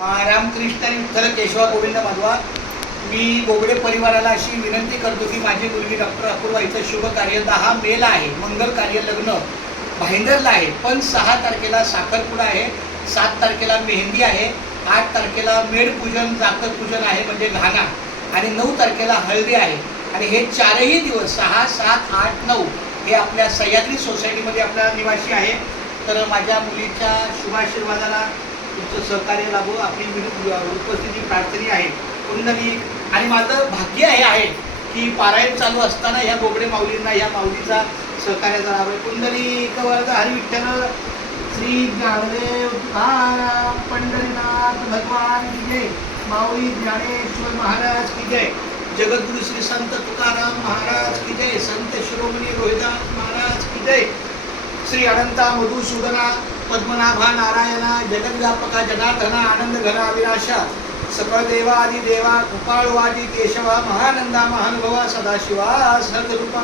रामकृष्ण आणि विठ्ठल केशवा गोविंद माधवा. मी बोबडे परिवाराला अशी विनंती करतो की माझी मुलगी डॉक्टर अपूर्वा हिचं शुभ कार्य 10 मेला आहे, मंगल कार्य लग्न भाईंदरला आहे, पण 6 तारखेला साखरपुडा आहे, 7 तारखेला मेहंदी आहे, 8 तारखेला मेढपूजन जातक पूजन आहे म्हणजे घाना, आणि 9 तारखेला हळदी आहे. आणि हे चारही दिवस 6, 7, 8, 9 हे आपल्या सह्याद्री सोसायटीमध्ये आपला निवासी आहे. तर माझ्या मुलीच्या शुभाशीर्वादाला तुमचं सहकार्य लाभो आपली उपस्थिती प्रार्थना आहे. कुंडली आणि माझं भाग्य हे आहे की पारायण चालू असताना ह्या बोबडे माऊलींना ह्या माऊलीचा सहकार्याचा लाभ आहे. कुंडली कवर्ग हरी विठ्ठल श्री ज्ञानदेव तुकाराम पंढरीनाथ भगवान की जय. माऊली ज्ञानेश्वर महाराज की जय. जगद्गुरु श्री संत तुकाराम महाराज की जय. संत शिरोमणी रोहिदास महाराज की जय. श्री अनंता मधुसूदना पद्मनाभा नारायणा जगद्व्यापका जनार्दना आनंद घना अविनाशा सकळ देवा आदि देवा कृपाळवादी केशवा महानंदा महानुभवा सदाशिवा सहजरूपा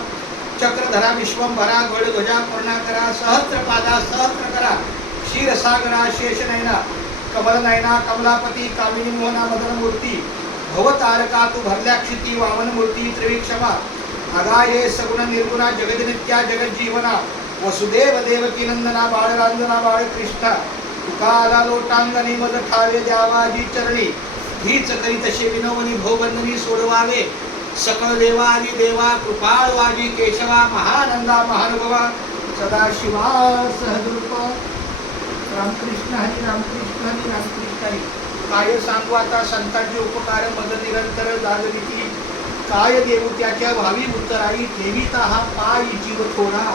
चक्रधरा विश्वंभरा गळध्वजा पूर्णाकरा सहस्त्रपादा सहस्त्रकरा क्षीरसागरा शेषनयना कमलनयना कमलापती कामिनी मोहना मदनमूर्ती भवतारका तू भरल्या क्षिती वामनमूर्ती त्रिविक्षमा अगाये सगुण निर्गुणा जगदनित्या जगज्जीवना वसुदेव देवकी नंदना बाळरांजना बाळकृष्णा तुका आला लोटांगणी मज ठावे द्यावाजी चरणी हीच करी तसे विनवनी भोबंधनी सोडवावे सकळ देवा आणि देवा कृपाळवाजी केशवा महानंदा महानुभवा सदाशिवा सहद्रूप. रामकृष्ण हरी रामकृष्ण हरी रामकृष्ण हरी. काय सांगू आता संतांचे उपकार मद निरंतर जागविती काय देऊ त्याच्या भावी उत्तराई ठेवीता हा पायी जीव थोडा.